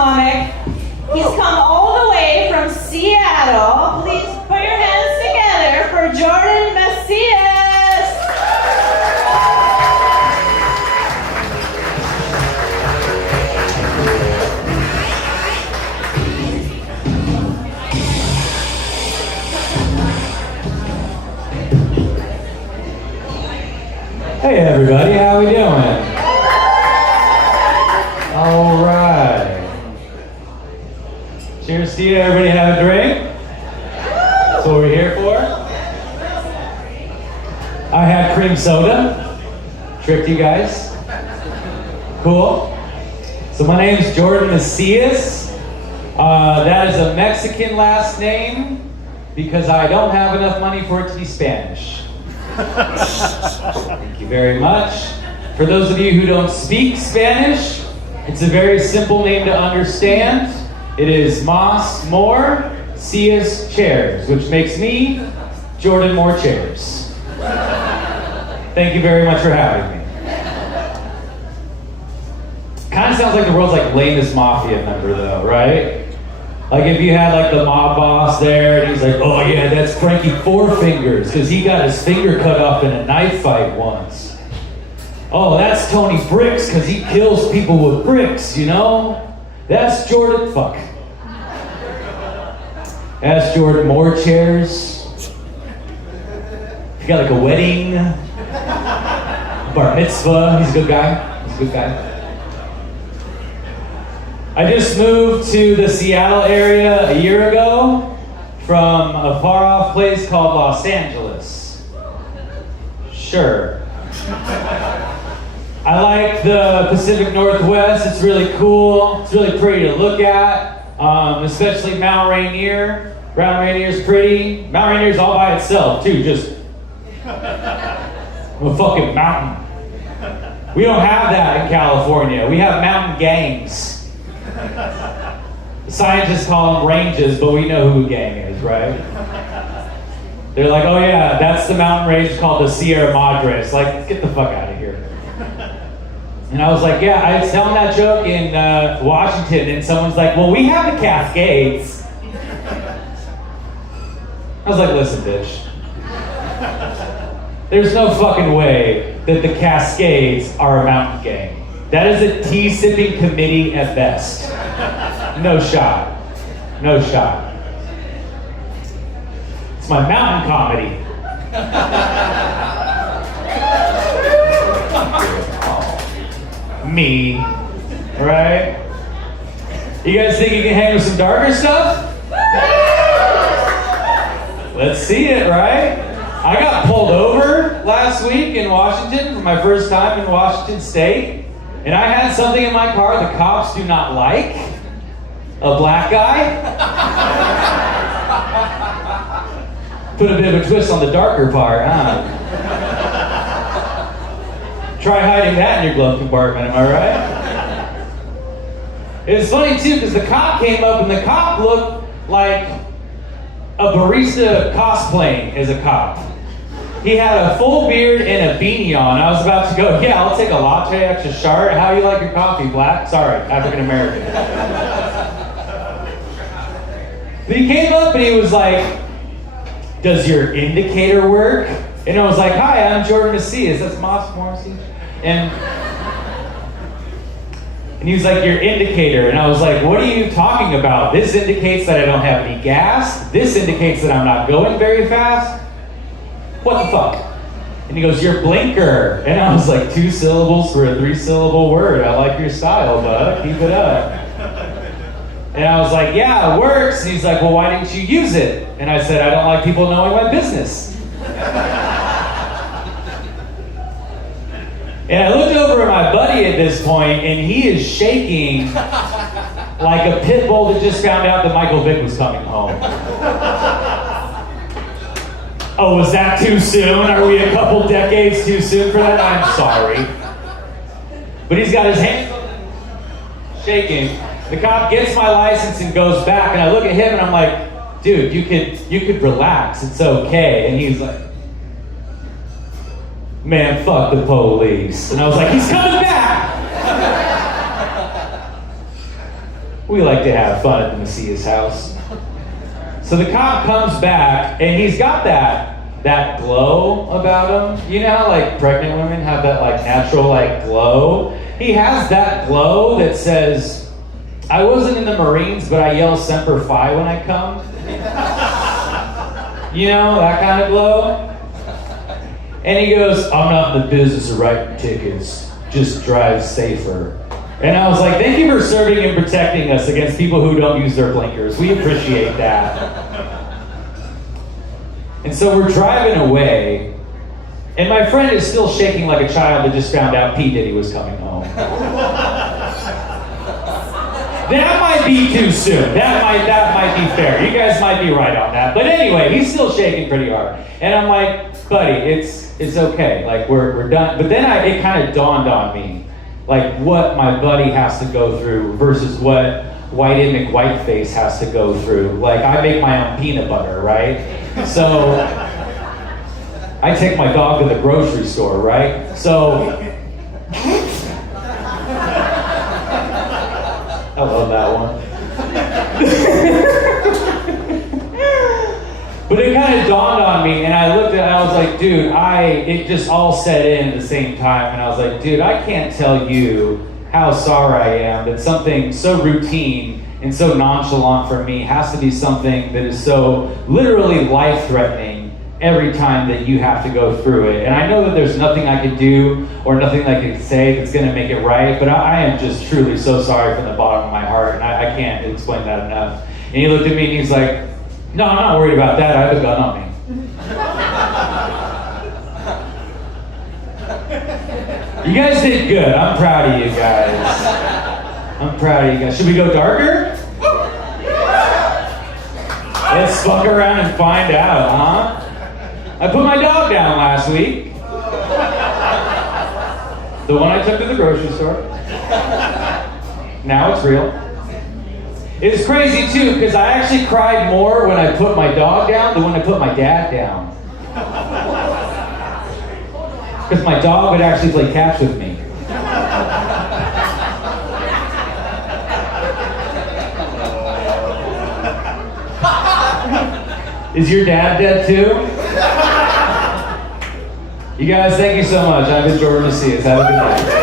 comic. He's come all the way from Seattle. Please put your hands together for Jordan Macias. Hey everybody, how we doing? All right. Cheers to you. Everybody have a drink? That's what we're here for. I had cream soda. Tricked you guys. Cool. So my name's Jordan Macias. That is a Mexican last name because I don't have enough money for it to be Spanish. Thank you very much. For those of you who don't speak Spanish, it's a very simple name to understand. It is Mas More Cias Chairs, which makes me Jordan More Chairs. Thank you very much for having me. Kind of sounds like the world's like lamest mafia member though, right? Like if you had like the mob boss there and he's like, oh yeah, that's Frankie Four Fingers because he got his finger cut off in a knife fight once. Oh, that's Tony Bricks because he kills people with bricks, you know? That's Jordan, fuck. That's Jordan More Chairs. If you got like a wedding, bar mitzvah, he's a good guy. He's a good guy. I just moved to the Seattle area a year ago from a far-off place called Los Angeles. Sure. I like the Pacific Northwest. It's really cool. It's really pretty to look at, especially Mount Rainier. Mount Rainier's pretty. Mount Rainier's all by itself, too, just a fucking mountain. We don't have that in California. We have mountain gangs. Scientists call them ranges, but we know who a gang is, right? They're like, oh yeah, that's the mountain range called the Sierra Madres. Like, get the fuck out of here. And I was like, yeah, I was telling that joke in Washington, and someone's like, well, we have the Cascades. I was like, listen, bitch. There's no fucking way that the Cascades are a mountain gang. That is a tea-sipping committee at best. No shot. No shot. It's my mountain comedy. Me. Right? You guys think you can hang with some darker stuff? Let's see it, right? I got pulled over last week in Washington for my first time in Washington State. And I had something in my car the cops do not like. A black guy. Put a bit of a twist on the darker part, huh? Try hiding that in your glove compartment, am I right? It was funny too, because the cop came up and the cop looked like a barista cosplaying as a cop. He had a full beard and a beanie on. I was about to go, yeah, I'll take a latte extra sharp. How you like your coffee, black? Sorry, African American. But he came up and he was like, does your indicator work? And I was like, hi, I'm Jordan Macias. That's Moss Morrissey. And he was like, your indicator. And I was like, what are you talking about? This indicates that I don't have any gas. This indicates that I'm not going very fast. What the fuck? And he goes, your blinker. And I was like, 2 syllables for a 3-syllable word. I like your style, bud. Keep it up. And I was like, yeah, it works. And he's like, well, why didn't you use it? And I said, I don't like people knowing my business. And I looked over at my buddy at this point, and he is shaking like a pit bull that just found out that Michael Vick was coming home. Oh, was that too soon? Are we a couple decades too soon for that? I'm sorry. But he's got his hands shaking. The cop gets my license and goes back, and I look at him and I'm like, dude, you could relax, it's okay. And he's like, man, fuck the police. And I was like, he's coming back! We like to have fun at the Messiah's house. So the cop comes back, and he's got that glow about him. You know how like pregnant women have that like natural like glow? He has that glow that says, I wasn't in the Marines, but I yell Semper Fi when I come. You know, that kind of glow? And he goes, I'm not in the business of writing tickets. Just drive safer. And I was like, thank you for serving and protecting us against people who don't use their blinkers. We appreciate that. And so we're driving away, and my friend is still shaking like a child that just found out P. Diddy was coming home. That might be too soon. That might be fair. You guys might be right on that. But anyway, he's still shaking pretty hard. And I'm like, buddy, it's okay. Like, we're done. But then it kind of dawned on me, like, what my buddy has to go through versus what Whitey McWhiteface has to go through. Like, I make my own peanut butter, right? So I take my dog to the grocery store, right? So I love that one. But it kind of dawned on me, and I looked at it, and I was like, dude, it just all set in at the same time, and I was like, dude, I can't tell you how sorry I am that something so routine and so nonchalant for me has to be something that is so literally life-threatening every time that you have to go through it. And I know that there's nothing I could do or nothing I could say that's going to make it right, but I am just truly so sorry from the bottom of my heart, and I can't explain that enough. And he looked at me and he's like, no, I'm not worried about that. I have a gun on me. You guys did good. I'm proud of you guys. I'm proud of you guys. Should we go darker? Let's fuck around and find out, huh? I put my dog down last week. The one I took to the grocery store. Now it's real. It's crazy too, because I actually cried more when I put my dog down than when I put my dad down. Because my dog would actually play catch with me. Is your dad dead too? You guys, thank you so much. I've enjoyed to see us. Have a good night.